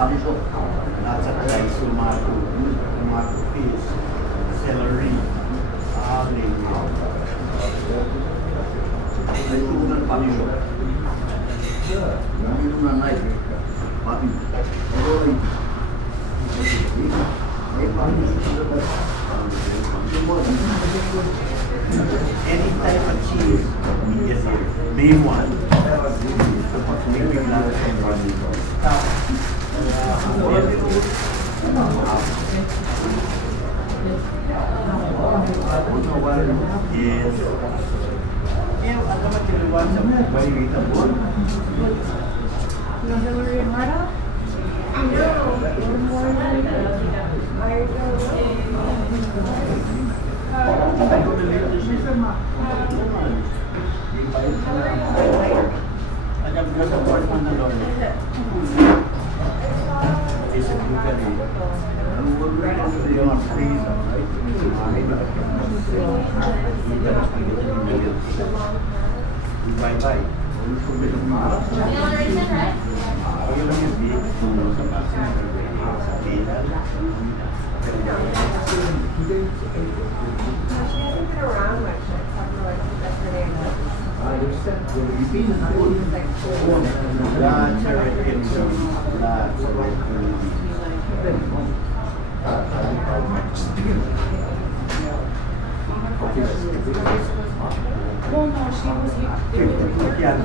palusok. At saka guys, tomato paste, celery, onion. Ay, tunan palusok. Yung nanay, pati. Any type of cheese, yes, name one. Yes. Yeah, alam mo tinuwan sa may readable. Bye-bye. Well, no, she was here.